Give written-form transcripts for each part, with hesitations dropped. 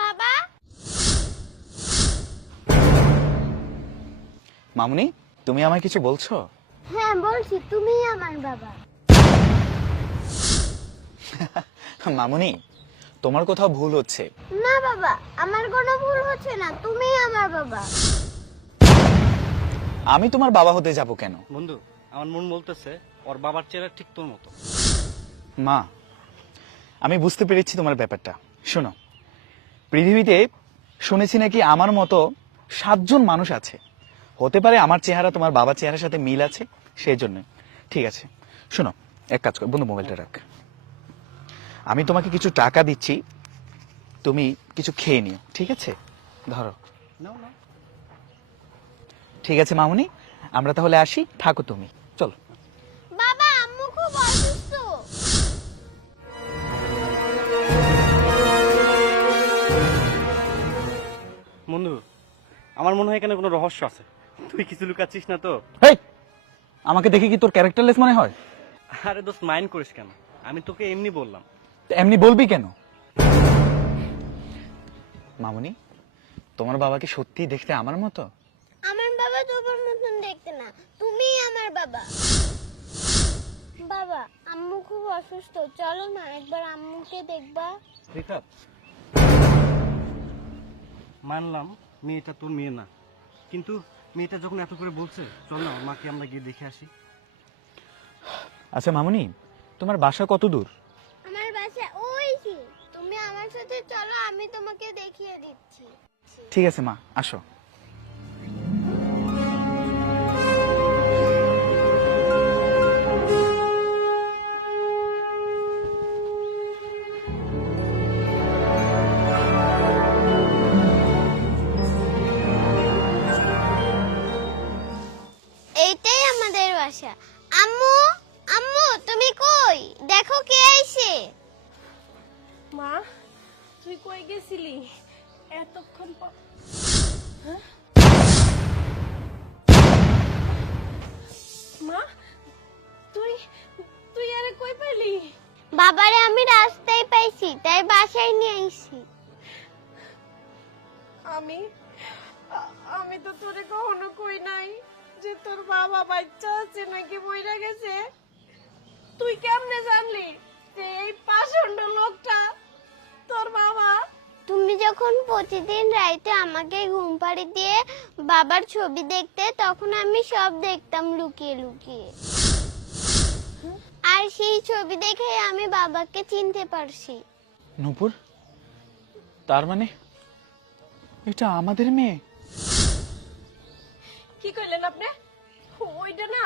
বাবা। মামুনি, তুমি আমায় কিছু বলছো? হ্যাঁ বলছি, তুমিই আমার বাবা। মামুনি, তোমার কোথাও ভুল হচ্ছে। না বাবা, আমার কোনো ভুল হচ্ছে না, তুমিই আমার বাবা। আমি তোমার বাবা হতে যাব কেন? বন্ধু, আমার মন বলতেছে ওর বাবার চেহারা ঠিক তোর মতো। মা, আমি বুঝতে পেরেছি তোমার ব্যাপারটা। শোনো, পৃথিবীতে শুনেছি নাকি আমার মতো 7 জন মানুষ আছে। হতে পারে আমার চেহারা তোমার বাবার চেহারার সাথে মিল আছে, সেই জন্য। ঠিক আছে, শোনো, এক কাজ কর বন্ধু, মোবাইলটা রাখ। আমি তোমাকে কিছু টাকা দিচ্ছি, তুমি কিছু খেয়ে নিও, ঠিক আছে? ধরো। ঠিক আছে মামুনি, আমরা তাহলে আসি, থাকো তুমি, চলো। বাবা, আম্মু খুব অসুস্থ। বন্ধু, আমার মনে হয় এখানে কোনো রহস্য আছে। তুই কিছু লুকাচ্ছিস না তো? হেই, আমাকে দেখে কি তোর ক্যারেক্টারলেস মনে হয়? আরে দোস্ত, মাইন্ড করিস কেন? আমি তোকে এমনি বললাম। এমনি বলবি কেন? মামুনি, তোমার বাবা কি সত্যি দেখতে আমার মতো? আমার বাবা তোমার মতন দেখতে না, তুমিই আমার বাবা। বাবা, আম্মু খুব অসুস্থ, চলো না একবার আম্মুকে দেখবা। মানলাম মেয়েটা তোর মেয়ে না, কিন্তু মেয়েটা যখন এত করে বলছে, চল না ওর মাকে আমরা গিয়ে দেখে আসি। আচ্ছা মামুনি, তোমার বাসা কত দূর? আমার বাসা ওই যে, তুমি আমার সাথে চলো, আমি তোমাকে দেখিয়ে দিচ্ছি। ঠিক আছে মা, আসো। এইটাই আমাদের বাসা। আম্মু, আম্মু তুমি কই? দেখো কে আইছে। মা, তুই কই গেছিলি এতক্ষণ পর? হ্যাঁ? মা, তুই তুই আরে কই পেলি? বাবারে আমি রাস্তায় পাইছি, তাই বাসায় নিয়ে আইছি। আমি তো তোরে কখনো কই নাই যে তোর বাবা বাচ্চা আছে নাকি মইরা গেছে। তুই কেমনে জানলি যে এই পাষণ্ড লোকটা তোর বাবা? তুমি যখন প্রতিদিন রাইতে আমাকে ঘুম পাড়ি দিয়ে বাবার ছবি দেখতে, তখন আমি সব দেখতাম লুকিয়ে লুকিয়ে। আর সেই ছবি দেখে আমি বাবাকে চিনতে পারছি। নূপুর, তার মানে এটা আমাদের মেয়ে? কি কইলেন আপনি? ওইটা না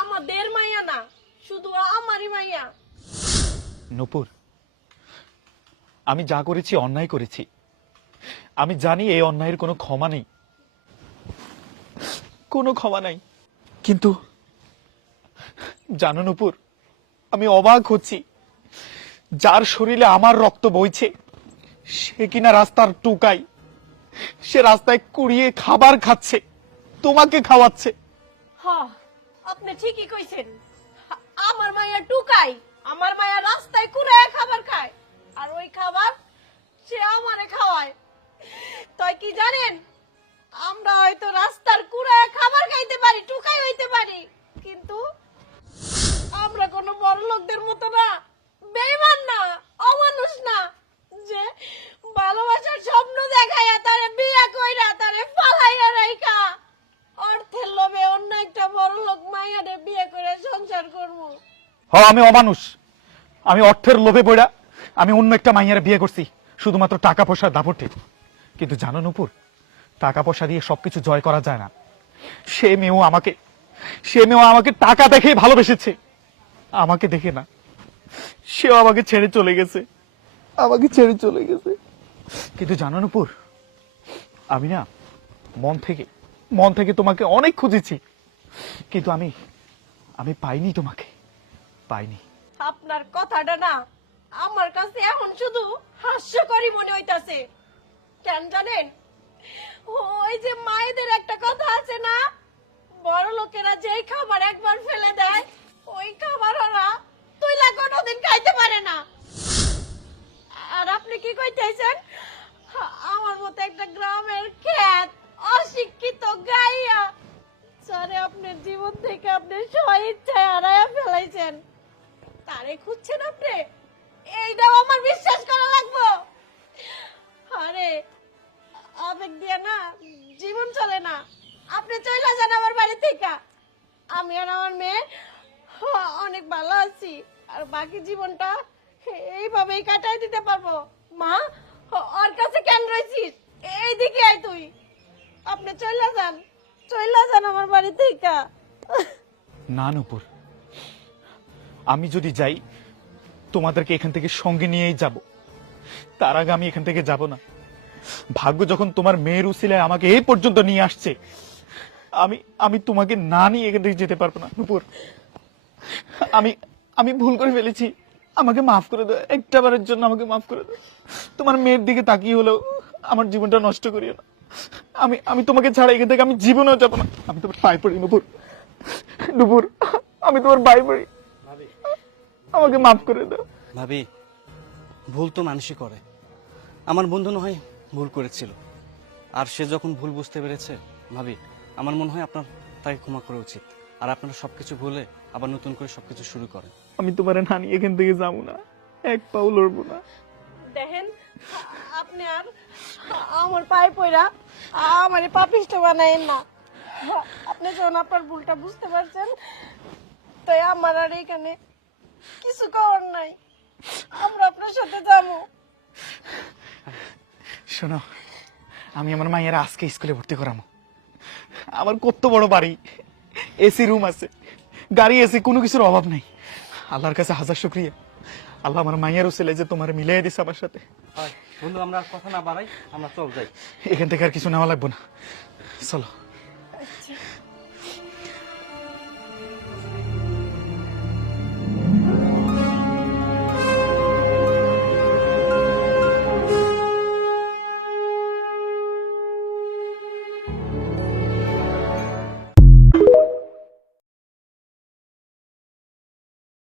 আমাদের মাইয়া না, শুধু আমারই মাইয়া। নূপুর, আমি যা করেছি অন্যায় করেছি। আমি জানি এই অন্যায়ের কোনো ক্ষমা নেই, কোনো ক্ষমা নাই। কিন্তু জানো নূপুর, আমি অবাক হচ্ছি, যার শরীরে আমার রক্ত বইছে সে কিনা রাস্তার টুকাই, সে রাস্তায় কুড়িয়ে খাবার খাচ্ছে, তোমাকে খাওয়াচ্ছে। হ্যাঁ, আপনি ঠিকই কইছেন। আমার মাইয়া টুকাই, আমার মাইয়া রাস্তায় কুড়ায় খাবার খায়, আর ওই খাবার সে আমারে খাওয়ায়। তাই কি জানেন, আমরা হয়তো রাস্তার কুড়ায় খাবার খাইতে পারি, টুকাই হইতে পারি, কিন্তু আমরা কোনো বড় লোকদের মতো না, বেঈমান না, অমানুষ না, যে ভালোবাসার স্বপ্ন দেখাইয়া তারে বিয়ে কইরা তারে ফালাইয়া রাইখা অর্থের লোভে অন্য একটা বড় লোক মাইয়ারে বিয়ে করে সংসার করবো। আমি অমানুষ, আমি অর্থের লোভে পড়া আমি অন্য একটা মাইয়ারে বিয়ে করছি শুধুমাত্র টাকা পয়সার দাপটে। কিন্তু জানো নূপুর, টাকা পয়সা দিয়ে সবকিছু জয় করা যায় না। সে মেয়েও আমাকে টাকা দেখেই ভালোবেসেছে, আমাকে দেখে না। সেও আমাকে ছেড়ে চলে গেছে, কিন্তু জানো নূপুর, আমি না মন থেকে তোমাকে অনেক খুঁজেছি, কিন্তু আমি পাইনি, তোমাকে পাইনি। আপনার কথাটা না আমার কাছে এখন শুধু হাস্যকরই মনে হইতাছে। কেন জানেন, ওই যে মায়েদের একটা কথা আছে না, বড় লোকেরা যেই খাবার একবার ফেলে দেয় ওই খাবার ওরা তুইলা কোনোদিন খাইতে পারে না। আর আপনি কি কইতেছেন, ইচ্ছায় হারায়া ফেলাইছেন, তারে খুঁজছেন আপনি? এইটাও আমার বিশ্বাস করা লাগবো? আরে আবেগ দিয়ে না জীবন চলে না। আপনি চলে যান আমার বাড়ি থেকে। আমি আর আমার মেয়ে অনেক ভালো আছি, আর বাকি জীবনটা এইভাবেই কাটাই দিতে পারবো। মা, ওর কাছে কেন রয়েছিস? এইদিকে আয় তুই। আপনি চলে যান আমার বাড়ি থেকে। না নূপুর, আমি যদি যাই তোমাদেরকে এখান থেকে সঙ্গে নিয়েই যাব। তার আগে আমি এখান থেকে যাব না। ভাগ্য যখন তোমার মেয়ের উসিলায় আমাকে এই পর্যন্ত নিয়ে আসছে, আমি আমি তোমাকে না নিয়ে এখান থেকে যেতে পারবো না নূপুর। আমি আমি ভুল করে ফেলেছি, আমাকে মাফ করে দাও। একটা বারের জন্য আমাকে মাফ করে দাও। তোমার মেয়ের দিকে তাকিয়ে হলেও আমার জীবনটা নষ্ট করিও না। আমি তোমাকে ছাড়া এখান থেকে আমি জীবনেও যাবো না। আমি তোমার পায়ে পড়ি নূপুর, নূপুর, আমি তোমার পায়ে পড়ি, ভাবি, আমাকে মাফ করে দাও। ভাবি, ভুল তো মানুষই করে। আমার বন্ধু না হয় ভুল করেছিল, আর সে যখন ভুল বুঝতে পেরেছে, ভাবি আমার মনে হয় আপনার তাকে ক্ষমা করা উচিত। আর আপনারা সবকিছু ভুলে আবার নতুন করে সবকিছু শুরু করেন। আমি তোমার না নিয়ে এখান থেকে যাবো না, এক পাও লড়বো না। দেখেন, আপনি আর আমার পায়ে পড়া আমারে পাপিষ্ট বানায়েন না। আপনি যখন আপনার ভুলটা বুঝতে পারছেন, তাই আমার আর এখানে কিছু করার নাই। আমরা আপনার সাথে যাবো। শোনো, আমি আমার মায়ের আজকে স্কুলে ভর্তি করামো। আমার কত বড় বাড়ি, এসি রুম আছে, গাড়ি এসি, কোনো কিছুর অভাব নেই। আল্লাহর কাছে হাজার শুকরিয়া, আল্লাহ আমার মায়ের ছেলে যে তোমার মিলাই দিছে আমার সাথে। বন্ধু, আমরা আর কথা না বাড়াই, আমরা চল যাই। এখান থেকে আর কিছু নেওয়া লাগবে না, চলো।